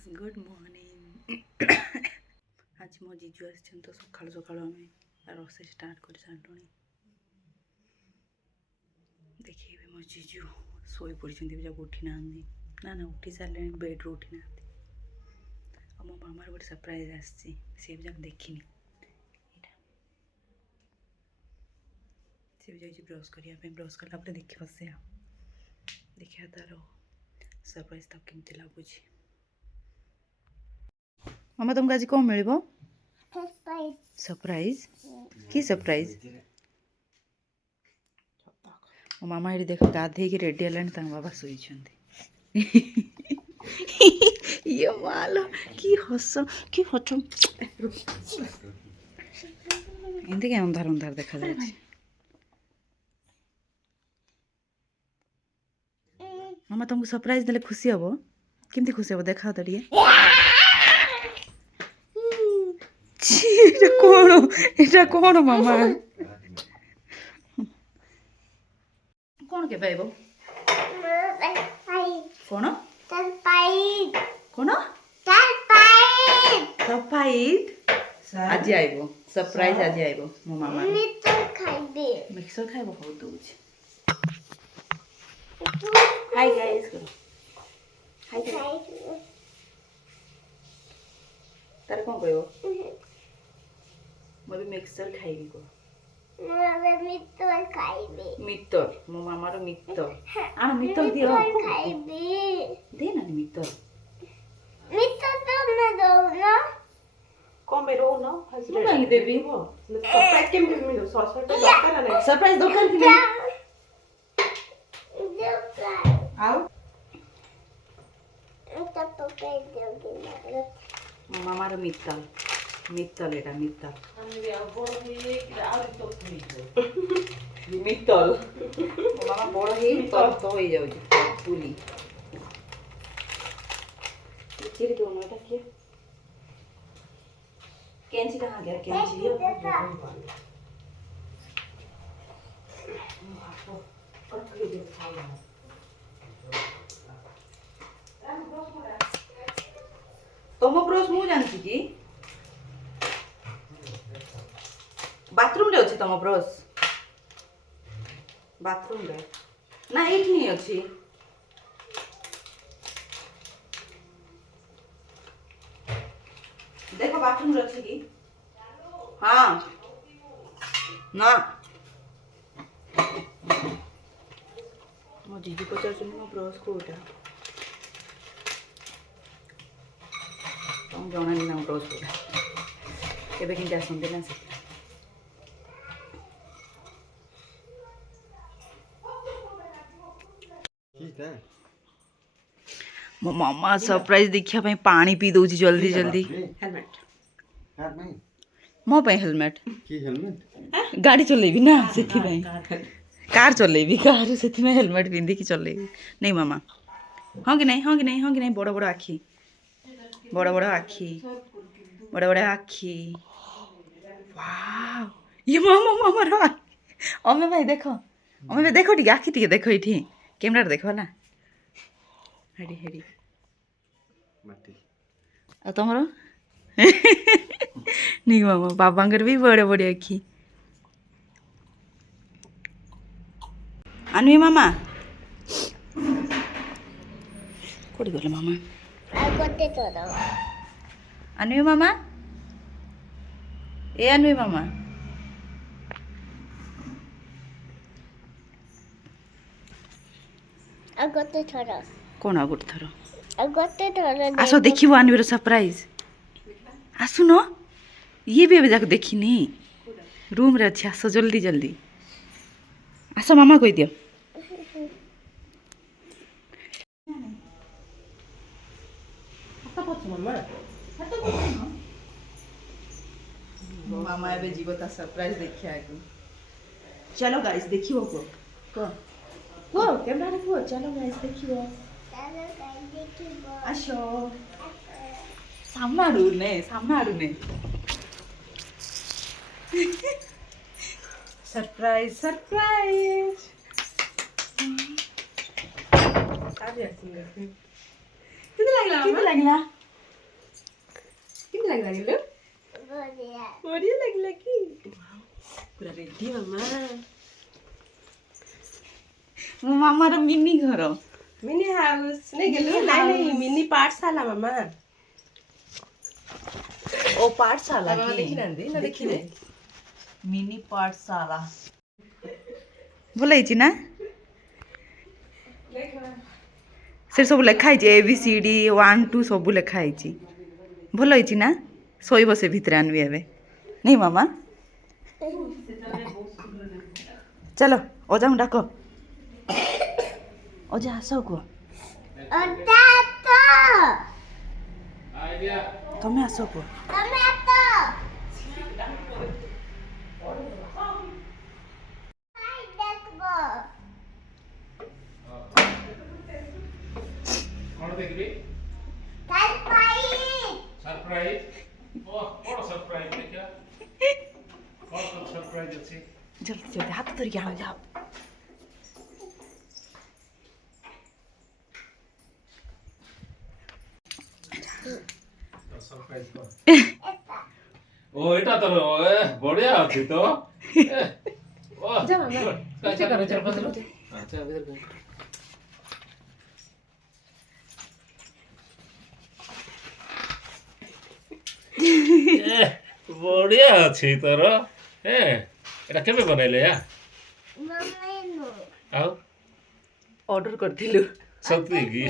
Guys good morning आज मो जीजू आछन तो सकाळु सकाळु आमे रोसे स्टार्ट कर सारलुनी देखिए मो जीजू सोई पड़छन जब उठी ना ना ना उठी सारे बेड रू उठी ना मो मामार गोटे सरप्राइज आसी सी भी जाक देखनी सी भी जाइए ब्रश करने ब्रश कला देखा से देखा तार सरप्राइज तक केमती लगुच मामा तुमको आज कौन मिल सरप्राइज की सरप्राइज मो मामा ये देख गाधे रेडी है बाबा शोई ये मालो कि हस कि हच एमती क्या अंधार अंधार देखा मामा तुमको सरप्राइज देले खुशी हम केमती खुशी हम देखा तो कौन एटा कौन मामा कौन के पाइबो कौन कौन सरप्राइज आज आइबो सरप्राइज आज आइबो मो मामा मिक्सर खाइबो हो दूच हाय गाइस हाय तार कौन कहबो मैं मिक्सर खाइबी को मित्तर मो मामार मित्तर आना मित्तर दियो दे ना मित्तर कौन बे रो ना मैं नहीं देबी सरप्राइज केम भी मिलो सरप्राइज दुकान की आओ मो मामार मित्तर मित्तल एटा मित्तल मित्तल मामा बड़ हे तो हो जाउ पुली चिरी दोनों एटा के कैंची कहां गया कैंची तुम ब्रश मु जानछि कि बाथरूम रे अछि तम ब्रश बाथरूम रे ना एठ नहीं अछि देखो बाथरूम रे अछि कि हां ना मो जीजू पचार मो ब्रश कोटा तुम जाना ना ब्रश कोटा केबे कि आसते ना से मो मामा सरप्राइज देखिया पई पानी पी दउची जल्दी जल्दी हेलमेट मो पई हेलमेट की हेलमेट गाड़ी चलेबी ना सेथि पई कार चलेबी कार सेथि में हेलमेट पिंदी की चलेबी नहीं मामा हां कि नहीं हां कि नहीं हां कि नहीं बड़ बड़ आखी बड़ बड़ आखी बड़ बड़ आखी वाओ ये मामा मामा रो अमे भाई देखो अमे भाई देखो टी आखी टी देखो इठी कैमरा देखो ना हेडी हेडी माटी आ तमरो नहीं मामा बाबांगर भी बड़े बड़े आखी अनवी मामा कोडी गले मामा आगते तोरो अनवी मामा ए अनवी मामा आगते थरो कौन आगते थरो आसो देखिबो अनवीर सरप्राइज आसु न ये भी अभी जाके देखिनी रूम रे अछि आसो जल्दी जल्दी आसो मामा कहि दियो मामा एबे जीवता सरप्राइज देखिया आगु चलो गाइस देखिबो को कैमरा देखो चलो गाइस देखिबो आशो सामना आडू ने सरप्राइज सरप्राइज किती लागला ଲାଗିଲା କିଲୋ? ବଢିଆ ଲାଗିଲା କି? ପୁରା ରେଡି ମାମା। ମୋ ମାମାର ମିନି ଘର। ମିନି ହାଉସ୍ नहीं गेलो नहीं मिनी पाठशाला मामा ଓ ପାଠଶାଲା मामा କି देखी नांदी ना देखी दे ମିନି ପାଠଶାଲା ଭଲ ହେଇଛି ନା ସେ ସବୁ ଲେଖା ହେଇଛି ABCD 1 2 ସବୁ ଲେଖା ହେଇଛି ଭଲ ହେଇଛି ନା ଶୋଇବ ସେ ଭିତରେ ଆଣିବି ଏବେ ନାଇଁ ମାମା ଚାଲ ଅଜାଙ୍କୁ ଡାକ ଅଜା ଆସ କୁହ ତମେ ଆସ କୁହ कौन देख रही सरप्राइज ओ कौन सरप्राइज देखा कौन सरप्राइज अच्छी जल्दी जल्दी हाथ धरिक आनो जाओ सरप्राइज कौन ओ एटा तो बढ़िया अच्छी तो जा मामा अच्छा करो चल बदलो अच्छा इधर बढ़िया अच्छी तोर ए एटा केबे बनैले या आउ ऑर्डर करथिलु सत्य की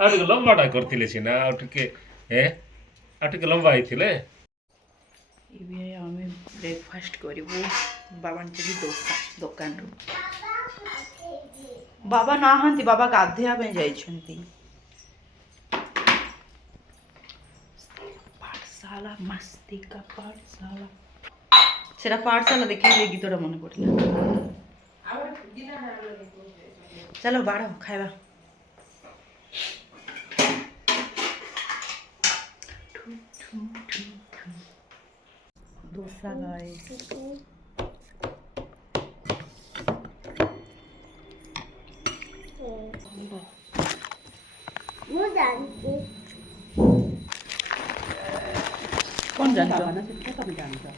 आ टिके लंबाटा करथिले सिना आ टिके हे आ टिके लंबा आइथिले ଏବେ ଆମେ ବ୍ରେକଫାଷ୍ଟ କରିବୁ ବାବାଙ୍କ ଦୋସା ଦୋକାନରୁ ବାବା ନାହାନ୍ତି ବାବା ଗାଧୋଇବା ପାଇଁ ଯାଇଛନ୍ତି ପାଠଶାଲା ମସ୍ତି କା ପାଠଶାଲା ସେଟା ପାଠଶାଲା ଦେଖିଲେ ଗୀତଟା ମନେ ପଡ଼ିଲା ଚାଲ ବାଢ଼ ଖାଇବା डोसा लाए कौन जानता ना कितना कम जानता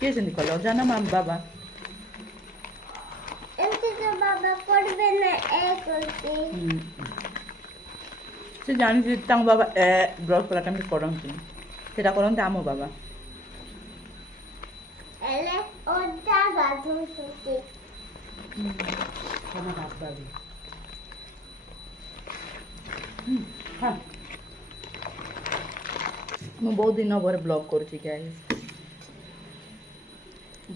कैसे निकलो जाना माम बाबा से जानी से तांग बाबा ब्रश कला टाइम करंती सेटा करंती आमो बाबा एले ओटा गाधो सुते खाना हाथ बाबी हाँ ମୁଁ ବହୁତ ଦିନ ପରେ ବ୍ଲଗ୍ କରୁଛି ଗାଇସ୍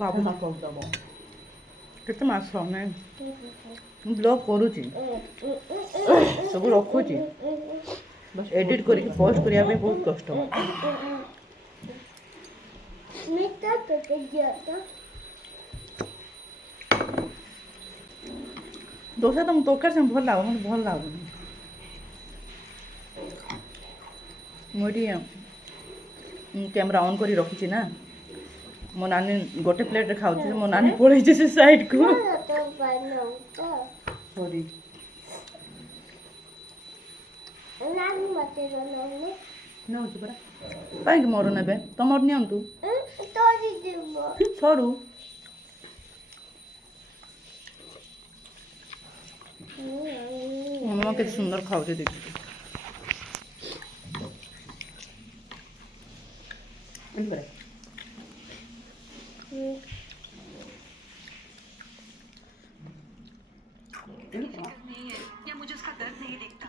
ବାବୁ ना कौन दबो କେତେ ମାସ ନାଇଁ ମୁଁ ବ୍ଲଗ୍ କରୁଛି ସବୁ ରଖୁଛି ଏଡ଼ିଟ୍ କରିକି ପୋଷ୍ଟ କରିବା ପାଇଁ ବହୁତ କଷ୍ଟ मिटा तो के गया तो ଦୋସା ତ ମୁଁ ତରକାରୀ ସାଙ୍ଗେ ଭଲ ଲାଗୁ ମୋତେ ଭଲ ଲାଗୁନି ମୁଁ ଏଠି କ୍ୟାମେରା ଅନ୍ କରି ରଖିଛି ନା ମୋ ନାନୀ ଗୋଟେ ପ୍ଲେଟ୍ରେ ଖାଉଛି ମୋ ନାନୀ ପଳେଇଛି ସେ ସାଇଡ଼୍କୁ तो बनो तो सॉरी नाम मते रोने ना होची परा କାହିଁକି ମୋର ନେବେ ତମର ନିଅନ୍ତୁ तो दी देबो ସରୁ ମୋ ମାମା କେତେ ସୁନ୍ଦର ଖାଉଛି ଦେଖିକି इन परा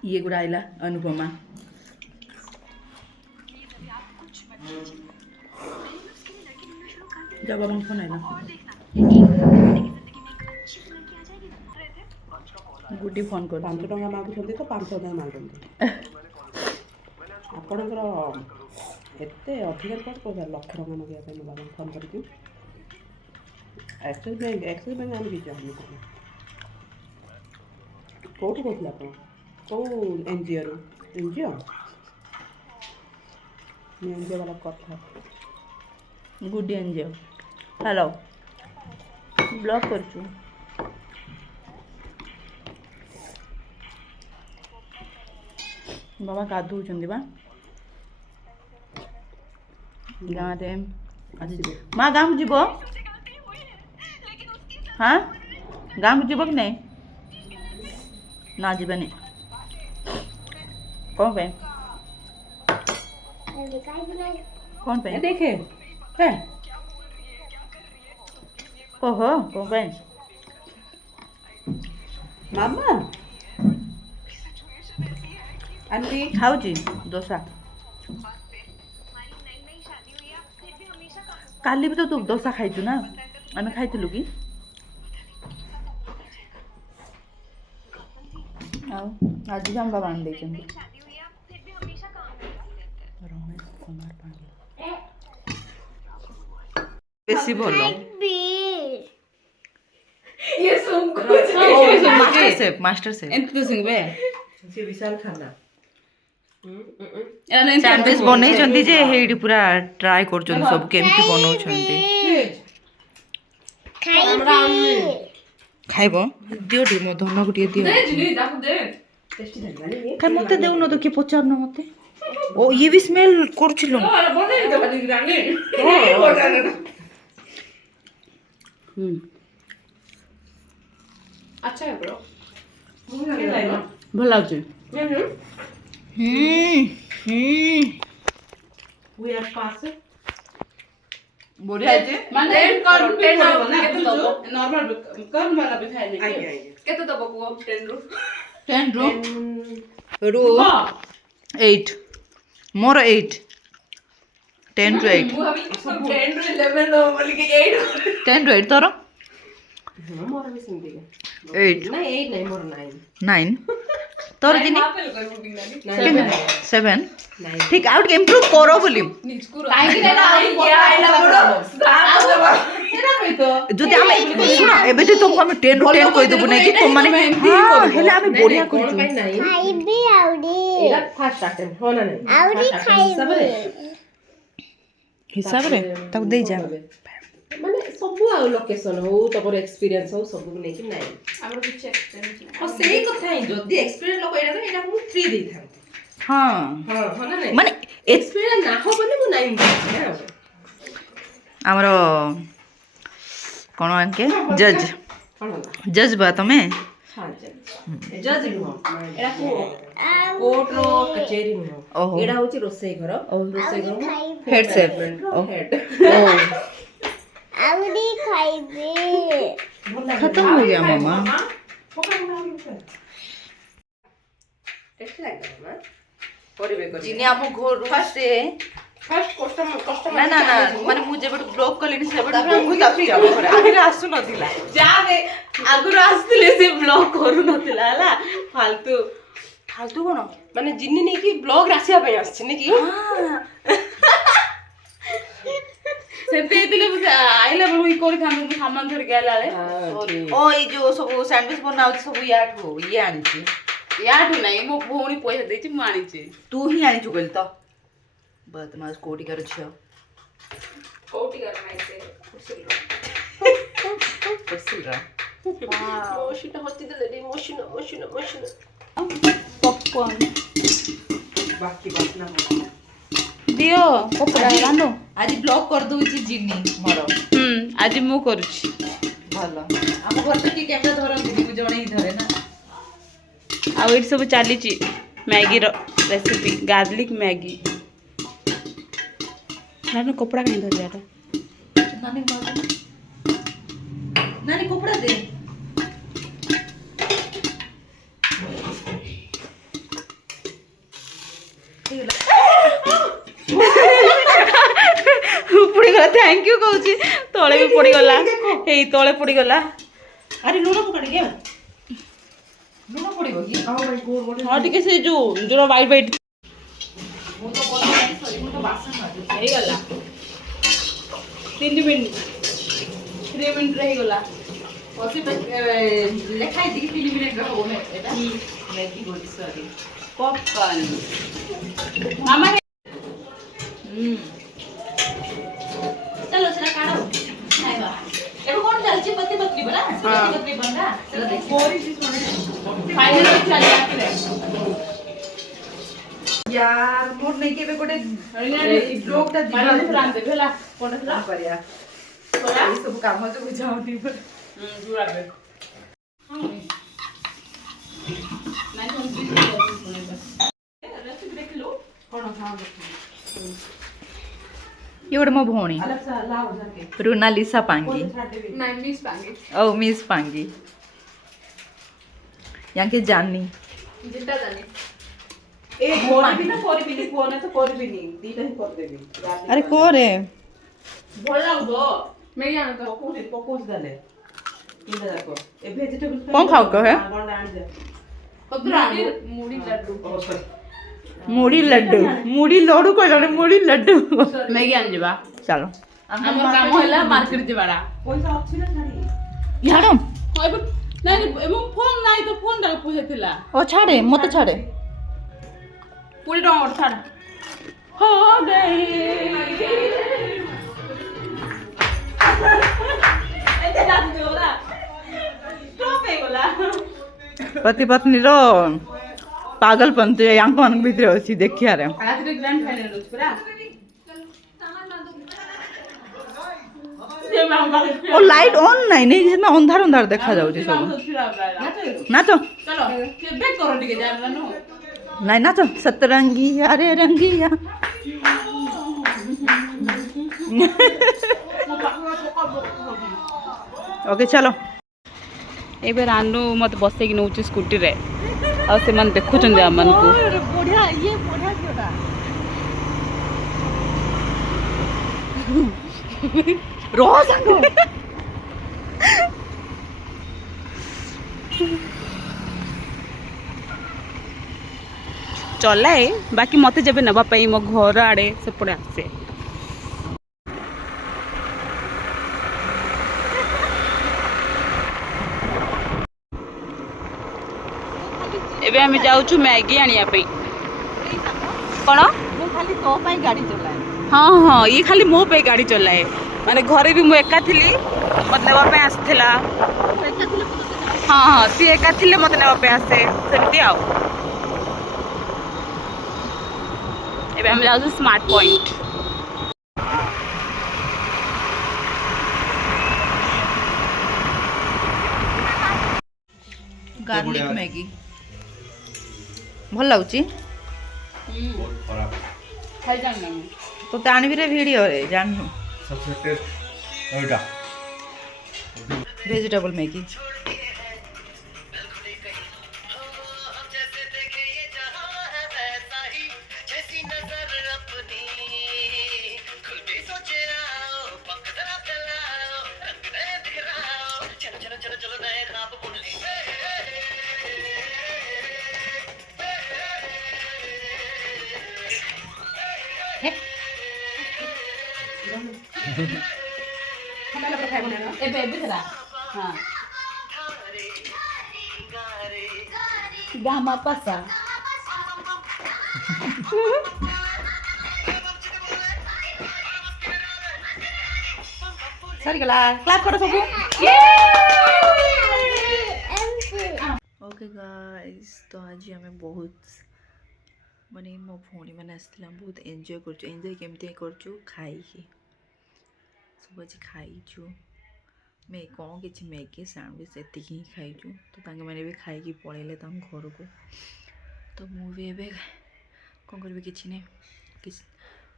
ଇଏ ଗୁଡ଼ା ଆଇଲା ଅନୁପମା ଯା ବାବାଙ୍କ ଫୋନ୍ ଆଇଲା ଗୁଡ଼ି ଫୋନ୍ କରି 500 ଟଙ୍କା ମାଗୁଛନ୍ତି ତ 500 ଟଙ୍କା ମାଗୁଛନ୍ତି ଆପଣଙ୍କର ଏତେ ଅଧିକା କୁଆଡ଼େ ପଇସା ଲକ୍ଷ ଟଙ୍କା ମାଗିବା ପାଇଁ ମୋ ବାବାଙ୍କୁ ଫୋନ୍ କରିକି ଆକ୍ସିସ୍ ବ୍ୟାଙ୍କ ଆମେ କିଛି ଜାଣିନୁ କେଉଁଠୁ କହୁଥିଲେ ଆପଣ କେଉଁ ଏନ୍ଜିଓରୁ ଏନ୍ଜିଓ ବାଲା କଥା ଗୁଡ଼ି ଏନ୍ଜିଓ ହ୍ୟାଲୋ ବ୍ଲଗ୍ କରୁଛୁ ବାବା ଗାଧଉଛନ୍ତି ବା ଗାଁରେ ଆଜି ମା ଗାଁକୁ ଯିବ ହଁ ଗାଁକୁ ଯିବ କି ନାଇଁ ନା ଯିବାନି କ'ଣ ପାଇଁ କ'ଣ ପାଇଁ ଦେଖେ হ্যাঁ ଓହୋ କ'ଣ ପାଇଁ ମାମା ଆଣ୍ଟି ଖାଉଛି ଦୋସା କାଲି ବି ତ ତୁ ଦୋସା ଖାଇଛୁ ନା ଆମେ ଖାଇଥିଲୁ କି ଆଉ ଆଜି ବି ଆମ ବାବା ଆଣି ଦେଇଛନ୍ତି ବେଶୀ ଭଲ ମାଷ୍ଟର ସେଫ୍ ଏମିତି ତ ସିଙ୍ଗବେ ସେ ବିଶାଲ ଖାନା ସ୍ୟାଣ୍ଡୱିଚ ବନେଇଛନ୍ତି ଯେ ହେଇଠି ପୁରା ଟ୍ରାଏ କରୁଛନ୍ତି ସବୁ କେମିତି ବନଉଛନ୍ତି ଖାଇବ ଦିଅ ଟିକେ ମୋ ଧନକୁ ଟିକେ ଦିଅ କାଇଁ ମତେ ଦେଉନ ତ କିଏ ପଚାରୁନ ମତେ ଓ ଇଏ ବି ସ୍ମେଲ କରୁছিল ଆଚ୍ଛା ବ୍ରୋ ଭଲ ଲାଗୁଛି we are pass ବଢିଆ ହେଇଛି ମାନେ ନର୍ମାଲ କର୍ନ ବାଲା ବି ଖାଇନି ଆଜ୍ଞା ଆଜ୍ଞା କେତେ ଦବ କୁହ 10 ରୁ 10 ରୁ 8 ମୋର 8 10 to 8 ମୁଁ ଭାବିଲି 10 ରୁ 11 ଦବ ବୋଲି କି 8 10 to 8 ତୋର ମୋର ବି ସେମିତି 8 ନା 8 ନାହିଁ ମୋର 9 9 ତୋର ଦିନି ଆପେଲ କହିବୁ କି ନାନି 7 ঠিক ଆଉ ଟିକେ ইমপ্রুভ করো বলি କାହିଁକି ନା ଆଇଲା ବଡ যদি আমি শুনো এবে তো তোমକୁ আমি 10 ରୁ 10 কই দেবো নাই কি তোম মানে হেলে আমি বড়িয়া কোন করছো পাই নাই ଖାଇବି ଆହୁରି ଏଇଟା ଫାଷ୍ଟ ଆଟେମ୍ପ ହଁ ନା ନାହିଁ ଆହୁରି ଖାଇବି হিসাବରେ ତାକୁ ଦେଇ ଯା ମାନେ ସବୁ ଆଉ ଲୋକେସନ ହଉ ତମର ଏକ୍ସପିରିଏନ୍ସ ହଉ ସବୁକୁ ନେଇକି ନାହିଁ ଆମର କିଛି ଏକ୍ସପିରିଏନ୍ସ ହଁ ସେଇ କଥା ହିଁ ଯଦି ଏକ୍ସପିରିଏନ୍ସ ଲୋକ ଏଇଟା ମୁଁ ଫ୍ରି ଦେଇଥାନ୍ତି ହଁ ହଁ ହଁ ନା ନାହିଁ ମାନେ ଏକ୍ସପିରିଏନ୍ସ ନା ହବ ବୋଲି ମୁଁ ନାହିଁ ଦେଇଛି ନା ଆମର କ'ଣ ଆଙ୍କେ ଜଜ୍ କ'ଣ ହେଲା ଜଜ୍ ବା ତମେ ହଁ ଜଜ୍ ନୁହଁ ଏଇଟା କୋର୍ଟର କଚେରୀ ନୁହଁ ଓହୋ ଏଇଟା ହଉଛି ରୋଷେଇ ଘର ରୋଷେଇ ଘର ହେଡ୍ ସେଫ୍ ହେଡ୍ ଆହୁରି ଖାଇବି खत्म हो गया मामा ଟେଷ୍ଟି ଲାଗିବ ନା କରିବେ जिने ଆମ ଘରୁ ସେ ଫାଷ୍ଟ କଷ୍ଟମର ନା ନା ନା ମାନେ ମୁଁ ଯେବେଠୁ ବ୍ଲଗ୍ କଲିଣି ସେବେଠୁ ବହୁତ ଆସୁଛି ଆମ ଘରେ ଆଗରେ ଆସୁନଥିଲା ଯାବେ ଆଗରୁ ଆସିଥିଲେ ସେ ବ୍ଲଗ୍ କରୁନଥିଲା ହେଲା ଫାଲତୁ ଫାଲତୁ କ'ଣ ମାନେ ଜିନି ନେଇକି ବ୍ଲଗରେ ଆସିବା ପାଇଁ ଆସିଛି ନାକି ସେମିତି ହେଇଥିଲେ ମୁଁ ଆଇଲା ବେଳକୁ ହିଁ କରିଥାନ୍ତୁ ମୁଁ ସାମାନ ଧରିକି ଆଇଲା ବେଳେ ଓ ଏଇ ଯୋଉ ସବୁ ସ୍ୟାଣ୍ଡୱିଚ ବନାଉଛି ସବୁ ୟାଠୁ ଇଏ ଆଣିଛି ୟାଠୁ ନାହିଁ ମୋ ଭଉଣୀ ପଇସା ଦେଇଛି ମୁଁ ଆଣିଛି ତୁ ହିଁ ଆଣିଛୁ କହିଲି ତ ବଦମାସ କୋଉଠିକାର ଝିଅ କୋଉଠିକାର ନାହିଁ ସେ ପସିଲର ମୋଶିଟା ହସି ଦେଲେ ମୋଶିନ ପପକର୍ନ ବାକି ବାସ୍ନା ଦିଅ କପଡ଼ା ରାନ୍ଧୁ ଆଜି ବ୍ଲଗ୍ କରିଦଉଛି ଜିନି ମୋର ଆଜି ମୁଁ କରୁଛି ଭଲ ଆମ ଘରେ ତ କିଏ କ୍ୟାମେରା ଧରନ୍ତିନି ମୁଁ ଜଣେ ହିଁ ଧରେ ନା ଆଉ ଏଠି ସବୁ ଚାଲିଛି ମ୍ୟାଗିର ରେସିପି ଗାର୍ଲିକ୍ ମ୍ୟାଗି ନାନୀ କପଡ଼ା କାହିଁ ଧରିଲା ଏଟା ନାନୀ ନାନୀ କପଡ଼ା ଦେ ପଡ଼ିଗଲା ଥ୍ୟାଙ୍କ ୟୁ କହୁଛି ତଳେ ବି ପଡ଼ିଗଲା ହେଇ ତଳେ ପଡ଼ିଗଲା ଆରେ ଲୁଣ ପକାଡ଼ି ଗିଆ ଲୁଣ ପଡ଼ିବ କି ହଁ ଟିକେ ସେ ଯୋଉ ଯୋଉଟା ହ୍ୱାଇଟ୍ ହ୍ୱାଇଟ୍ ମୁଁ ତ ବନାଇ ସରି ମୁଁ ତ ବାସନ ମାଜୁଛି ହେଇଗଲା 3 ମିନିଟ୍ 3 ମିନିଟ୍ରେ ହେଇଗଲା ଲେଖା ହେଇଛି କି 3 ମିନିଟ୍ରେ ହବ ଏଇଟା ମ୍ୟାଗି ଗୋଲ୍ ସରି ପପକର୍ନ ମାମା चलो सेरा काढो खाଇବା ଏବେ କ'ଣ ଚାଲିଛି ପତି ପତ୍ରୀ ବରା ପତି ପତ୍ରୀ ବନା ସେଟା ଦେଖ ଫାଇନାଲି ଚାଲି ଆସିଲେ यार मोर नहीं के गोटे लोकटा माने फ्रान दे भेला कोन क्या करिया कोला ये सब काम जो बुझाउनी जुरा बे नाइ हम सुने बस रेसिपी देख लो कोन हां देख ये गोटे मो भौणी अलग सा लाओ जाके रुनालिसा पांगी नाइ मिस पांगे ओ मिस पांगी यहाँ के जाननी जिता जाने ए कोरी भी ना कोरी भी नहीं कोने तो कोरी भी नहीं दीटा ही कर देबी अरे को रे भोला गो मैं यहाँ तो पकोस डाले ये देखो ए वेजिटेबल्स कौन खाओ को है? आन जा कदरा मुड़ी लड्डू मुड़ी लड्डू को जाने मुड़ी लड्डू मैगी आन जबा चलो हमर काम होला मार्केट जबाड़ा पैसा अच्छी ना छाड़ी यार अब नाइ एमो फोन नाइ तो फोन दा पूछे थिला ओ छाड़े मत छाड़े पूरी डोंगर छाड़ हो गई एते जात जोरा स्टॉप हे बोला पति पत्नी रो पागलपन तो यांक मन भीतर अछि देखिया रे आज रे ग्रैंड फाइनल रोज पूरा ये मांगा ओ लाइट ऑन नहीं नहीं इसमें अंधार अंधार देखा जाउछि सब नाचो चलो केबे करो टिके जा नो नहीं नाचो सतरंगी अरे रंगिया ओके चलो एबे रानू मत बसे कि नउची स्कूटी रे आ से मन देखुचन दे मन को बढ़िया ये बढ़िया क्यों रोज चलाए बाकी मते जबे नबा पई मो घर आड़े से पड़े आसे एबे हम जाउछु मैगी आनिया पई कोन मु खाली तो पाई गाड़ी चलाए हाँ हाँ ये खाली मो पे गाड़ी चलाए माने घरे भी मु एका थिली मत नेबा पे आसथिला हाँ हाँ सी एका थिले मत नेबा पे आसे सेमती आउ एबे हम जाउछु स्मार्ट पॉइंट गार्लिक मैगी भल लाଗୁଛି बहुत खराब खाई जान ना तो ताणवी रे वीडियो रे जानू सबसे टेस्ट ओइटा वेजिटेबल मैगी एबे एबे जरा हाँ गामा पासा सरी गला क्लैप करो सबको ओके गाइस तो आज हमें बहुत माने मो भौणी मैंने आसला बहुत एंजॉय करछु एंजॉय केमती करछु खाई की सब आज खाईछु मैं कौन किसी मैगी सैंडविच एति ही खाईछु तो तांगे मैंने भी खाई की पळेले ताम घर को तो मूवी एबे कौन करबे किछि ने किस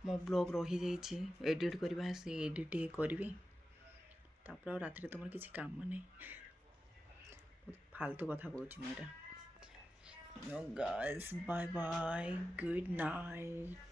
मो ब्लॉग रही जाइछि एडिट करबा से एडिट करबी तापर रात रे तुमर किछि काम नहीं फालतू कथा कहूँ मैं guys bye bye good night.